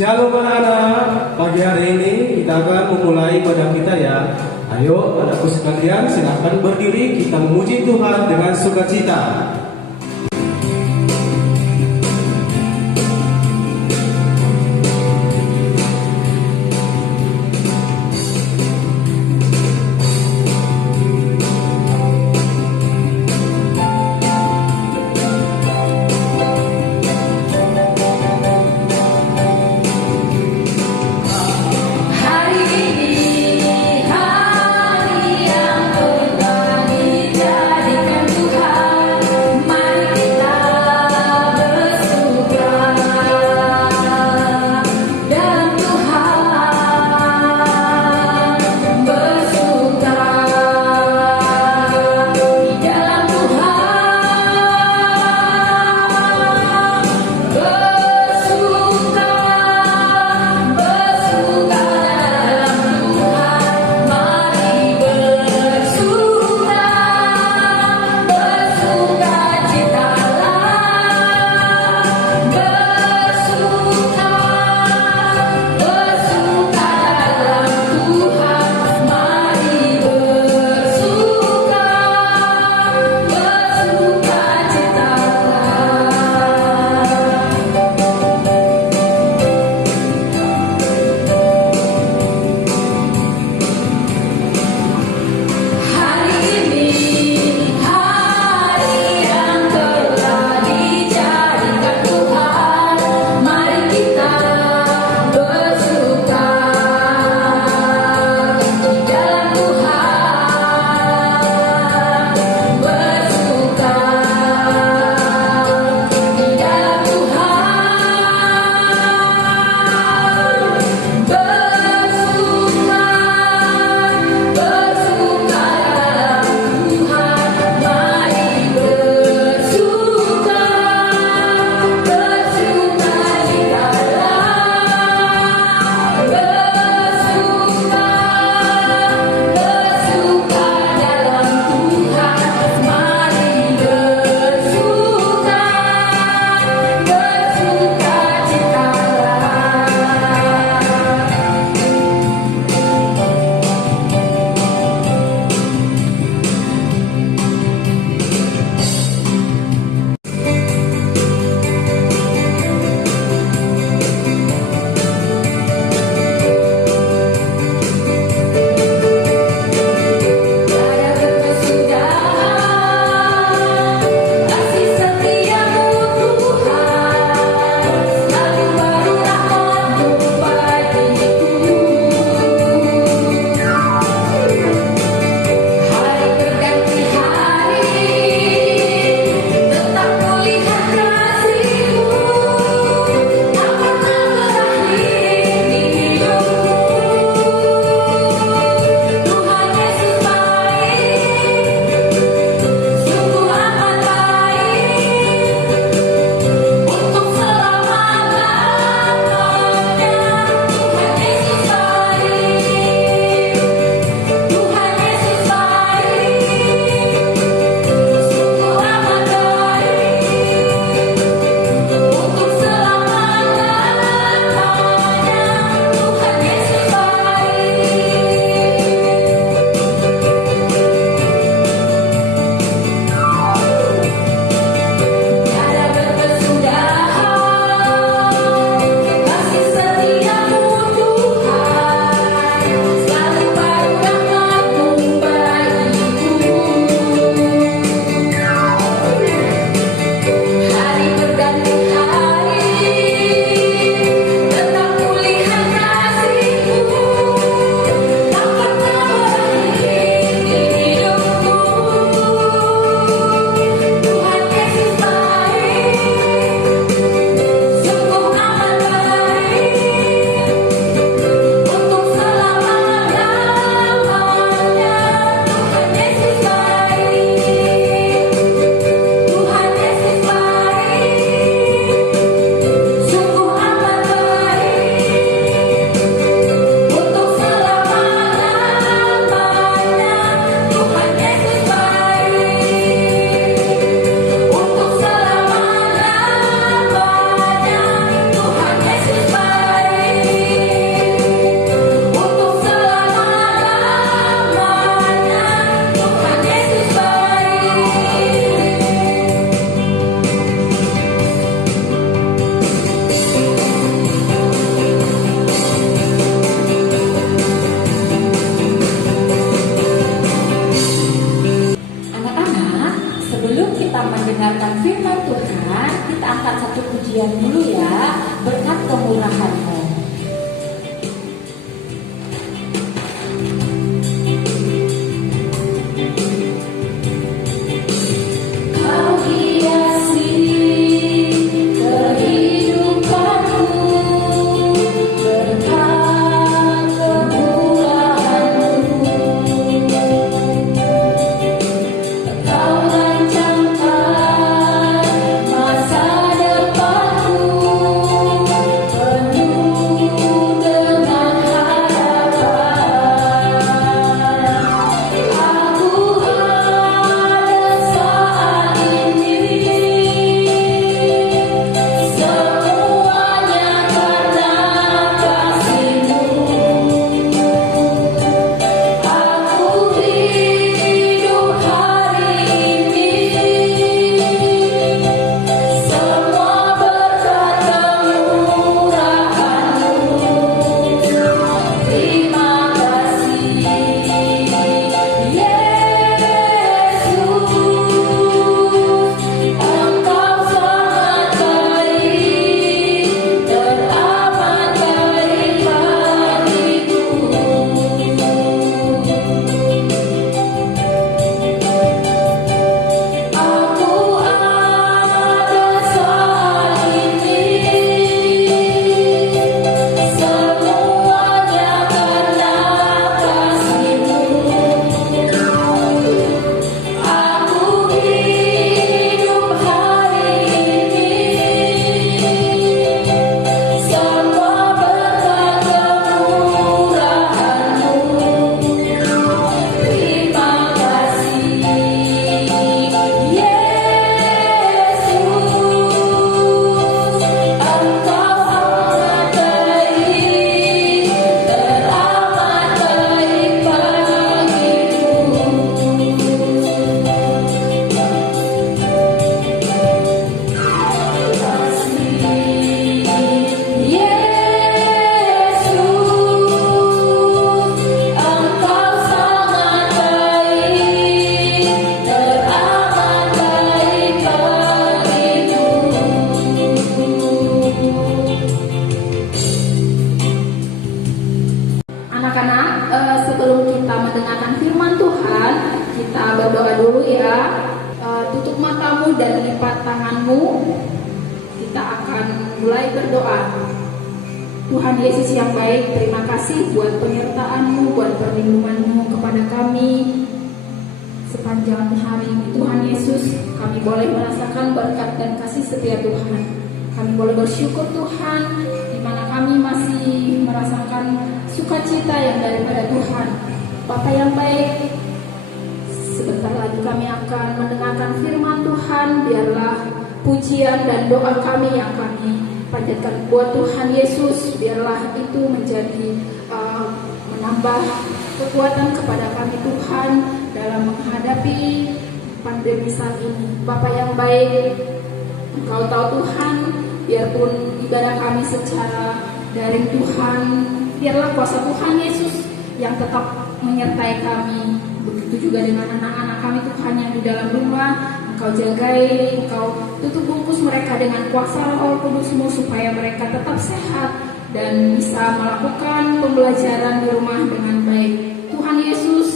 Shalom anak-anak, pagi hari ini kita akan memulai ibadah kita ya. Ayo anakku sekalian silakan berdiri, kita memuji Tuhan dengan sukacita. Hari yang telah dijadikan Tuhan. mendengarkan firman Tuhan, kita angkat satu pujian dulu ya, berkat kemurahan-Mu. Sebelum kita mendengarkan firman Tuhan, kita berdoa dulu ya. Tutup matamu dan lipat tanganmu. Kita akan mulai berdoa. Tuhan Yesus yang baik, terima kasih buat penyertaan-Mu, buat perlindungan-Mu kepada kami sepanjang hari ini. Tuhan Yesus, kami boleh merasakan berkat dan kasih setia Tuhan. Kami boleh bersyukur Tuhan, di mana kami masih merasakan sukacita yang daripada Tuhan. Bapa yang baik, sebentar lagi kami akan mendengarkan firman Tuhan. Biarlah pujian dan doa kami yang kami panjatkan buat Tuhan Yesus, biarlah itu menjadi menambah kekuatan kepada kami Tuhan dalam menghadapi pandemi saat ini. Bapa yang baik, Engkau tahu Tuhan, biarpun ibadah kami secara daring Tuhan, biarlah kuasa Tuhan Yesus yang tetap menyertai kami. Begitu juga dengan anak-anak kami Tuhan yang di dalam rumah, Engkau jagai, Engkau tutup bungkus mereka dengan kuasa Roh Kudus-Mu supaya mereka tetap sehat dan bisa melakukan pembelajaran di rumah dengan baik. Tuhan Yesus,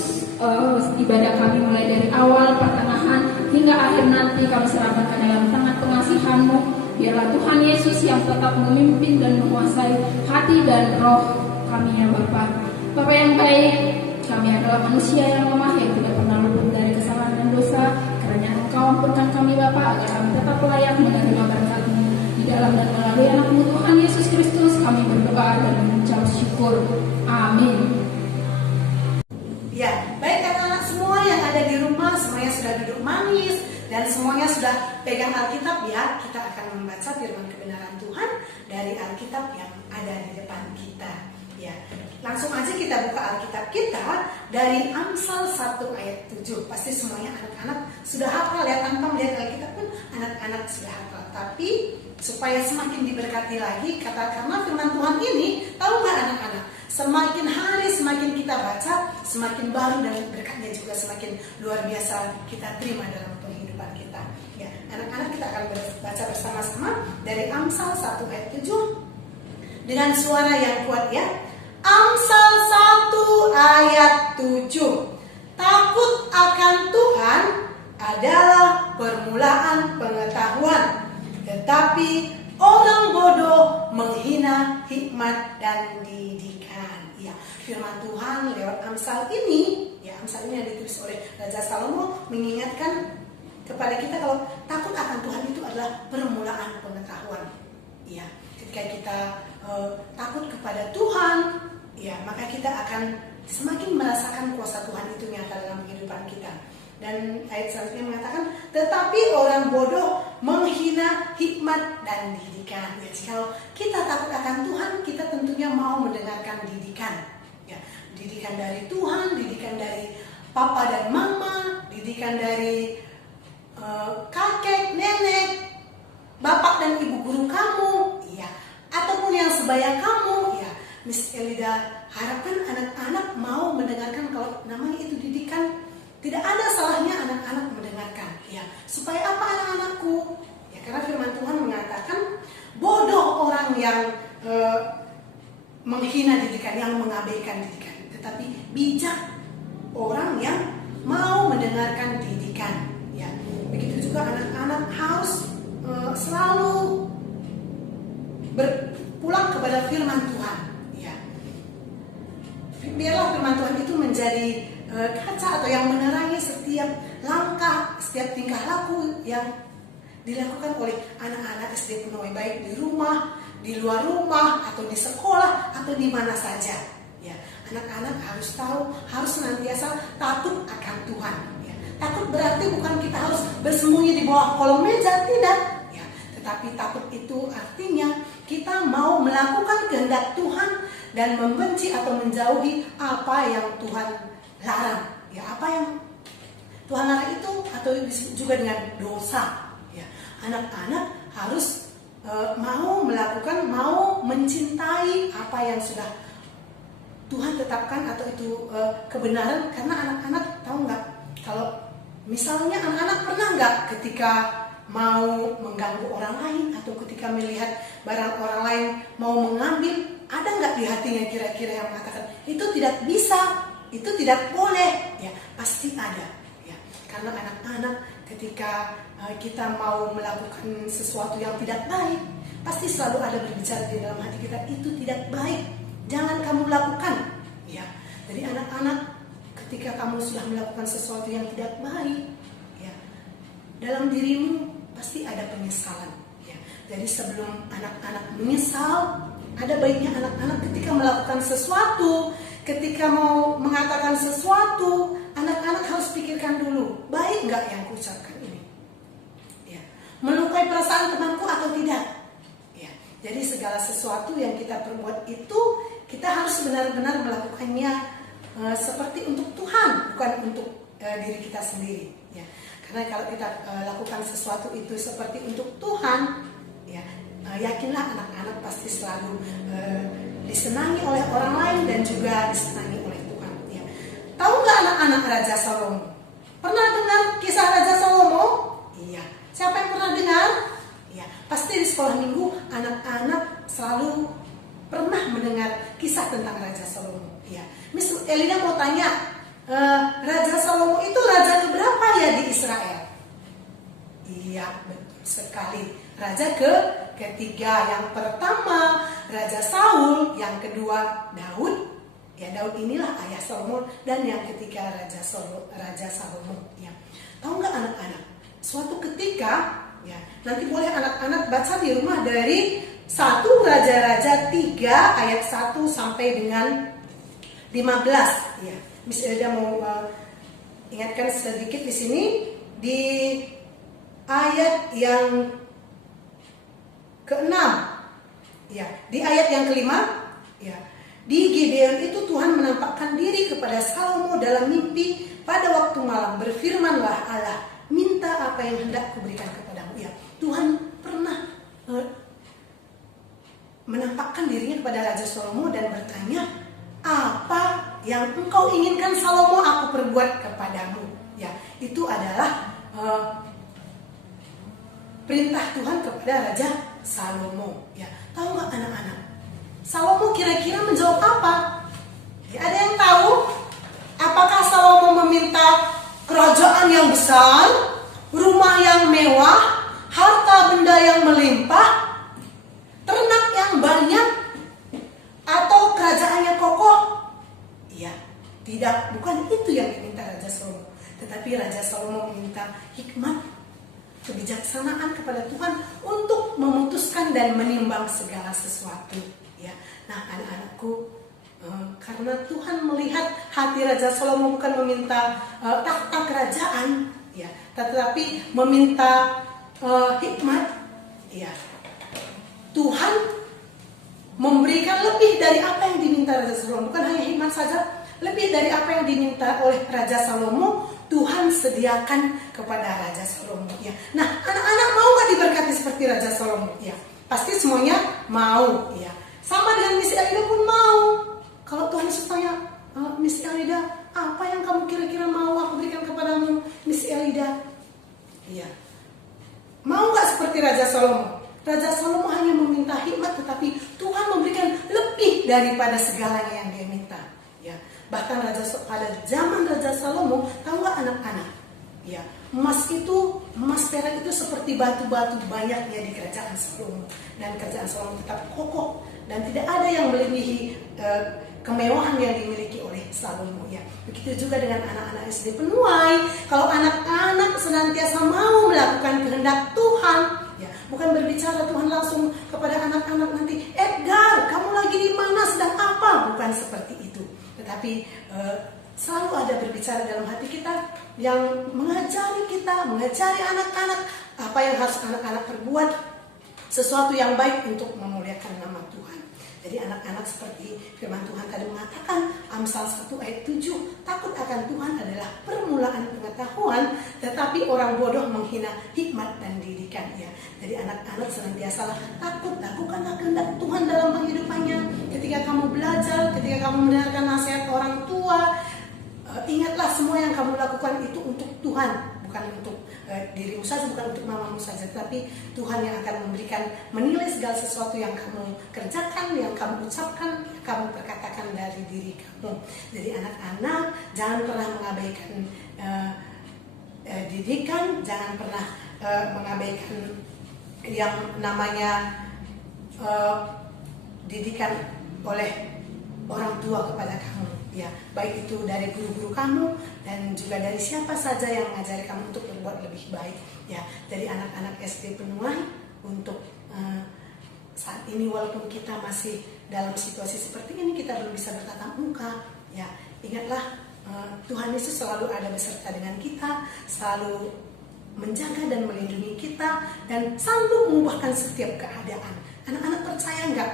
ibadah kami mulai dari awal, pertengahan, hingga akhir nanti kami serahkan ke dalam tangan pengasihan-Mu. Biarlah Tuhan Yesus yang tetap memimpin dan menguasai hati dan roh kami ya Bapa. Bapa yang baik, kami adalah manusia yang lemah yang tidak pernah luput dari kesalahan dan dosa. Karena Engkau ampunkan kami Bapa, agar kami tetap layak menerima berkat-Mu. Di dalam dan melalui anak-Mu Tuhan Yesus Kristus, kami berdoa dan mengucap syukur. Amin. Ya, baik anak-anak semua yang ada di rumah, semuanya sudah duduk manis dan semuanya sudah pegang Alkitab ya. Kita akan membaca firman kebenaran Tuhan dari Alkitab yang ada di depan kita. Ya, langsung aja kita buka Alkitab kita dari Amsal 1 ayat 7. Pasti semuanya anak-anak sudah hafal ya, tanpa melihat Alkitab pun anak-anak sudah hafal. Tapi supaya semakin diberkati lagi, karena firman Tuhan ini, tahu nggak anak-anak? Semakin hari semakin kita baca, semakin baru dan berkatnya juga semakin luar biasa kita terima dalam kehidupan kita. Ya, anak-anak Amsal 1 ayat 7 dengan suara yang kuat ya. Amsal 1 ayat 7. Takut akan Tuhan adalah permulaan pengetahuan, tetapi orang bodoh menghina hikmat dan didikan. Ya, firman Tuhan lewat Amsal ini, ya Amsal ini yang ditulis oleh Raja Salomo mengingatkan kepada kita kalau takut akan Tuhan itu adalah permulaan pengetahuan. Ya, ketika kita takut kepada Tuhan, ya maka kita akan semakin merasakan kuasa Tuhan itu nyata dalam kehidupan kita. Dan ayat selanjutnya mengatakan, tetapi orang bodoh menghina hikmat dan didikan. Ya, kalau kita takut akan Tuhan, kita tentunya mau mendengarkan didikan. Ya, didikan dari Tuhan, didikan dari papa dan mama, didikan dari kakek, nenek, bapak dan ibu guru kamu, ya, ataupun yang sebaya kamu, ya. Miss Elida harapkan anak-anak mau mendengarkan kalau namanya itu didikan. Tidak ada salahnya anak-anak mendengarkan, ya. Supaya apa anak-anakku? Ya, karena firman Tuhan mengatakan bodoh orang yang menghina didikan, yang mengabaikan didikan. Tetapi bijak orang yang mau mendengarkan didikan. Ya, begitu juga anak-anak harus selalu berpulang kepada firman Tuhan. Ya, biarlah firman Tuhan itu menjadi kaca atau yang menerangi setiap langkah, setiap tingkah laku yang dilakukan oleh anak-anak SD Penoy, baik di rumah, di luar rumah, atau di sekolah, atau di mana saja. Ya, anak-anak harus tahu, harus senantiasa takut akan Tuhan. Ya, takut berarti bukan kita harus bersembunyi di bawah kolong meja, tidak. Ya, tetapi takut itu artinya kita mau melakukan kehendak Tuhan dan membenci atau menjauhi apa yang Tuhan larang. Ya, apa yang Tuhan larang itu atau disebut juga dengan dosa. Ya, anak-anak harus mau melakukan, mau mencintai apa yang sudah Tuhan tetapkan atau itu kebenaran. Karena anak-anak tahu nggak, kalau misalnya anak-anak pernah nggak ketika mau mengganggu orang lain atau ketika melihat barang orang lain mau mengambil, ada nggak di hatinya kira-kira yang mengatakan itu tidak bisa, itu tidak boleh? Ya, pasti ada. Ya, karena anak-anak ketika kita mau melakukan sesuatu yang tidak baik, pasti selalu ada berbicara di dalam hati kita, itu tidak baik, jangan kamu lakukan. Ya, jadi anak-anak ketika kamu sudah melakukan sesuatu yang tidak baik, ya, dalam dirimu pasti ada penyesalan. Ya, jadi sebelum anak-anak menyesal, ada baiknya anak-anak ketika melakukan sesuatu, ketika mau mengatakan sesuatu, anak-anak harus pikirkan dulu, baik nggak yang kuucapkan ini? Ya, melukai perasaan temanku atau tidak? Ya, jadi segala sesuatu yang kita perbuat itu, kita harus benar-benar melakukannya seperti untuk Tuhan, bukan untuk diri kita sendiri. Ya, karena kalau kita lakukan sesuatu itu seperti untuk Tuhan, ya, yakinlah anak-anak pasti selalu disenangi oleh orang lain dan juga disenangi oleh Tuhan. Ya. Tahu nggak anak-anak Raja Salomo? Pernah dengar kisah Raja Salomo? Iya. Siapa yang pernah dengar? Ya, pasti di sekolah minggu anak-anak selalu pernah mendengar kisah tentang Raja Salomo. Ya. Miss Elina mau tanya, Raja Salomo itu raja keberapa ya di Israel? Iya, betul sekali. Raja ketiga. Yang pertama Raja Saul, yang kedua Daud. Ya, Daud inilah ayah Salomo, dan yang ketiga Raja Salomo. Ya. Tahu nggak anak-anak? Suatu ketika, ya, nanti boleh anak-anak baca di rumah dari 1 Raja-Raja 3 ayat 1 sampai dengan 15. Ya, Miss Elda mau ingatkan sedikit di sini di ayat yang ke-6. Ya, di ayat yang ke-5, ya. Di Gibeon itu Tuhan menampakkan diri kepada Salomo dalam mimpi pada waktu malam. Berfirmanlah Allah, minta apa yang hendak kuberikan kepadamu. Ya, Tuhan pernah menampakkan dirinya kepada Raja Salomo dan bertanya, apa yang engkau inginkan Salomo aku perbuat kepadamu. Ya, itu adalah perintah Tuhan kepada Raja Salomo. Ya, tahu nggak anak-anak? Salomo kira-kira menjawab apa? Ya, ada yang tahu? Apakah Salomo meminta kerajaan yang besar, rumah yang mewah, harta benda yang melimpah, ternak yang banyak, atau kerajaannya kokoh? Ya, tidak, bukan itu yang diminta Raja Salomo. Tetapi Raja Salomo meminta hikmat, kebijaksanaan kepada Tuhan untuk memutuskan dan menimbang segala sesuatu. Ya, nah anak-anakku, karena Tuhan melihat hati Raja Salomo bukan meminta tahta kerajaan, ya, tetapi meminta hikmat. Ya, Tuhan memberikan lebih dari apa yang diminta Raja Salomo, bukan hanya hikmat saja, lebih dari apa yang diminta oleh Raja Salomo. Tuhan sediakan kepada Raja Salomo. Ya. Nah, anak-anak mau nggak diberkati seperti Raja Salomo? Ya, pasti semuanya mau. Ya, sama dengan Miss Elida pun mau. Kalau Tuhan Yesus tanya, Miss Elida, apa yang kamu kira-kira mau aku berikan kepadamu, Miss Elida? Ya, mau nggak seperti Raja Salomo? Raja Salomo hanya meminta hikmat, tetapi Tuhan memberikan lebih daripada segalanya yang dia minta. Ya. Bahkan pada zaman Raja Salomo, tahu nggak anak-anak? Ya, emas perak itu seperti batu-batu banyaknya di kerajaan Salomo, dan kerajaan Salomo tetap kokoh dan tidak ada yang melebihi kemewahan yang dimiliki oleh Salomo. Ya, begitu juga dengan anak-anak SD Penuai. Kalau anak-anak senantiasa mau melakukan kehendak Tuhan, ya, bukan berbicara Tuhan langsung kepada anak-anak nanti, Edgar, kamu lagi di mana, sedang apa? Bukan seperti itu. Tetapi selalu ada berbicara dalam hati kita yang mengajari kita, mengajari anak-anak apa yang harus anak-anak perbuat, sesuatu yang baik untuk memuliakan nama Tuhan. Jadi anak-anak seperti firman Tuhan tadi mengatakan, Amsal 1 ayat 7, takut akan Tuhan adalah permulaan pengetahuan, tetapi orang bodoh menghina hikmat dan didikan. Ya, jadi anak-anak senantiasa takut, lakukanlah kehendak Tuhan dalam kehidupannya. Ketika kamu belajar, ketika kamu mendengarkan nasihat orang tua, ingatlah semua yang kamu lakukan itu untuk Tuhan, bukan untuk dirimu saja, bukan untuk mamamu saja, tapi Tuhan yang akan menilai segala sesuatu yang kamu kerjakan, yang kamu ucapkan, yang kamu perkatakan dari diri kamu. Jadi anak-anak jangan pernah mengabaikan didikan, jangan pernah mengabaikan yang namanya didikan oleh orang tua kepada kamu. Ya, baik itu dari guru-guru kamu dan juga dari siapa saja yang mengajari kamu untuk berbuat lebih baik. Ya, jadi anak-anak SD Penuai, untuk saat ini walaupun kita masih dalam situasi seperti ini, kita belum bisa bertatap muka. Ya, ingatlah Tuhan Yesus selalu ada beserta dengan kita, selalu menjaga dan melindungi kita, dan sanggup mengubahkan setiap keadaan. Anak-anak percaya nggak?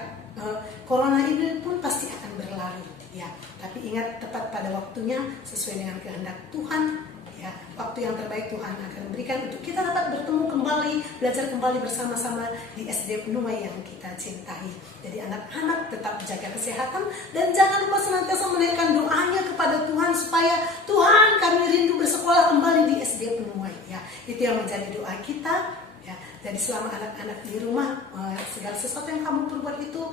Corona ini pun pasti akan berlalu. Ya, tapi ingat, tepat pada waktunya sesuai dengan kehendak Tuhan. Ya, waktu yang terbaik Tuhan akan berikan untuk kita dapat bertemu kembali, belajar kembali bersama-sama di SD Penuai yang kita cintai. Jadi anak-anak tetap jaga kesehatan dan jangan lupa senantiasa menaikkan doanya kepada Tuhan supaya Tuhan, kami rindu bersekolah kembali di SD Penuai. Ya, itu yang menjadi doa kita. Ya, jadi selama anak-anak di rumah, segala sesuatu yang kamu perbuat itu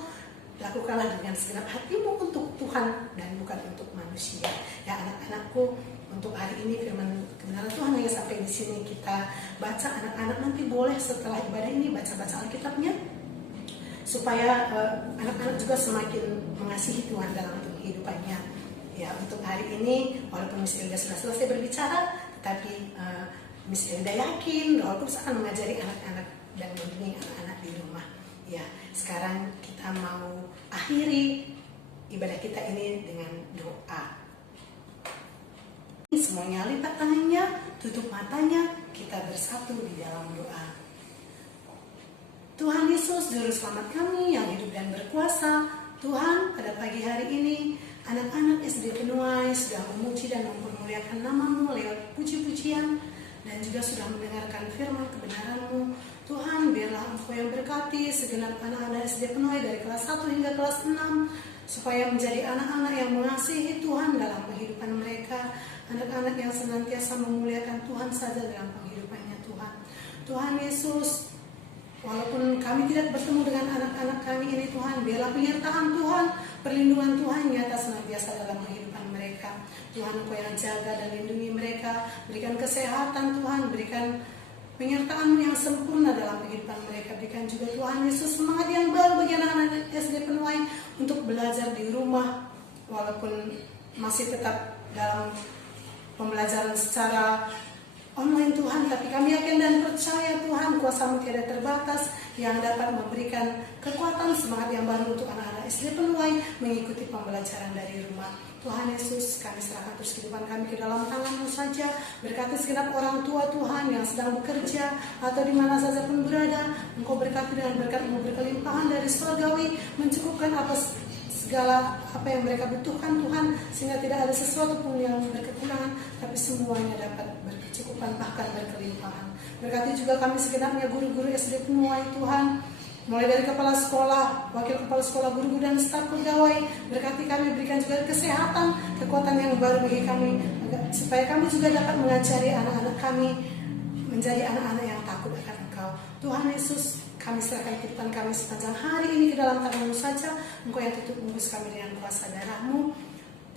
lakukanlah dengan segenap hatimu untuk Tuhan dan bukan untuk manusia. Ya anak-anakku, untuk hari ini firman kebenaran Tuhan hanya sampai di sini kita baca. Anak-anak nanti boleh setelah ibadah ini baca-baca Alkitabnya, supaya anak-anak juga semakin mengasihi Tuhan dalam kehidupannya. Ya, untuk hari ini walaupun Miss Elda sudah selesai berbicara, tetapi Miss Elda yakin Roh Kudus akan mengajari anak-anak dan membimbing anak-anak di rumah. Ya, sekarang kita mau akhiri ibadah kita ini dengan doa. Semuanya lipat tangannya, tutup matanya, kita bersatu di dalam doa. Tuhan Yesus, Juru Selamat kami yang hidup dan berkuasa, Tuhan, pada pagi hari ini anak-anak SD Penuai sudah memuji dan mempermuliakan nama-Mu lewat puji-pujian, dan juga sudah mendengarkan firman kebenaran-Mu. Tuhan, biarlah Engkau yang berkati segenap anak-anak SD Penuai dari kelas 1 hingga kelas 6, supaya menjadi anak-anak yang mengasihi Tuhan dalam kehidupan mereka, anak-anak yang senantiasa memuliakan Tuhan saja dalam kehidupannya Tuhan. Tuhan Yesus, walaupun kami tidak bertemu dengan anak-anak kami ini Tuhan, biarlah penyertaan Tuhan, perlindungan Tuhan nyata senantiasa dalam kehidupan mereka. Tuhan, Engkau yang jaga dan lindungi mereka, berikan kesehatan Tuhan, berikan penyertaan yang sempurna dalam kehidupan mereka. Berikan juga Tuhan Yesus semangat yang baru bagi anak-anak SD Penuai untuk belajar di rumah, walaupun masih tetap dalam pembelajaran secara online Tuhan, tapi kami yakin dan percaya Tuhan, kuasa-Mu tiada terbatas yang dapat memberikan kekuatan semangat yang baru untuk anak-anak SD Penuai mengikuti pembelajaran dari rumah. Tuhan Yesus, kami serahkan terus kehidupan kami ke dalam tangan-Mu saja. Berkati segenap orang tua Tuhan yang sedang bekerja atau di mana saja pun berada. Engkau berkati dengan berkat-Mu berkelimpahan dari surgawi, mencukupkan segala apa yang mereka butuhkan Tuhan, sehingga tidak ada sesuatu pun yang berkekurangan, tapi semuanya dapat berkecukupan bahkan berkelimpahan. Berkati juga kami segenapnya guru-guru SD Penuai Tuhan, mulai dari kepala sekolah, wakil kepala sekolah, guru-guru dan staf pegawai. Berkati kami, berikan juga kesehatan, kekuatan yang baru bagi kami, supaya kami juga dapat mengajari anak-anak kami menjadi anak-anak yang takut akan Engkau. Tuhan Yesus, kami serahkan kehidupan kami sepanjang hari ini ke dalam tangan-Mu saja. Engkau yang tutup bungkus kami dengan kuasa darah-Mu,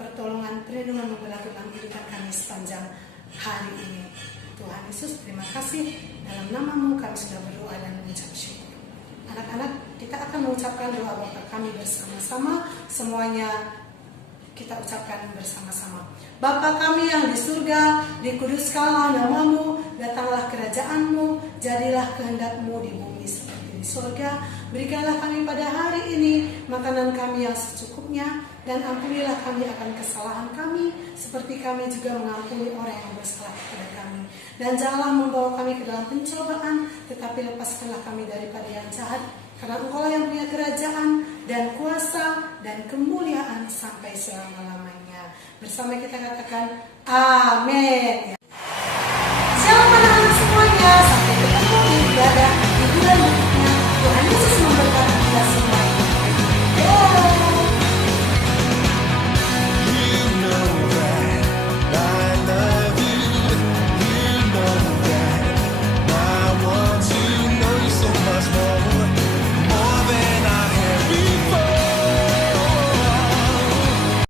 pertolongan, perlindungan berlaku dalam kehidupan kami sepanjang hari ini. Tuhan Yesus, terima kasih. Dalam nama-Mu kami sudah berdoa dan mengucap syukur. Anak-anak, kita akan mengucapkan doa Bapa kami bersama-sama. Semuanya kita ucapkan bersama-sama. Bapa kami yang di surga, dikuduskanlah nama-Mu, datanglah kerajaan-Mu, jadilah kehendak-Mu di bumi seperti di surga. Berikanlah kami pada hari ini makanan kami yang secukupnya, dan ampunilah kami akan kesalahan kami, seperti kami juga mengampuni orang yang bersalah kepada kami. Dan janganlah membawa kami ke dalam pencobaan, tetapi lepaskanlah kami daripada yang jahat. Karena Engkau yang punya kerajaan dan kuasa dan kemuliaan sampai selama-lamanya. Bersama kita katakan, Amin.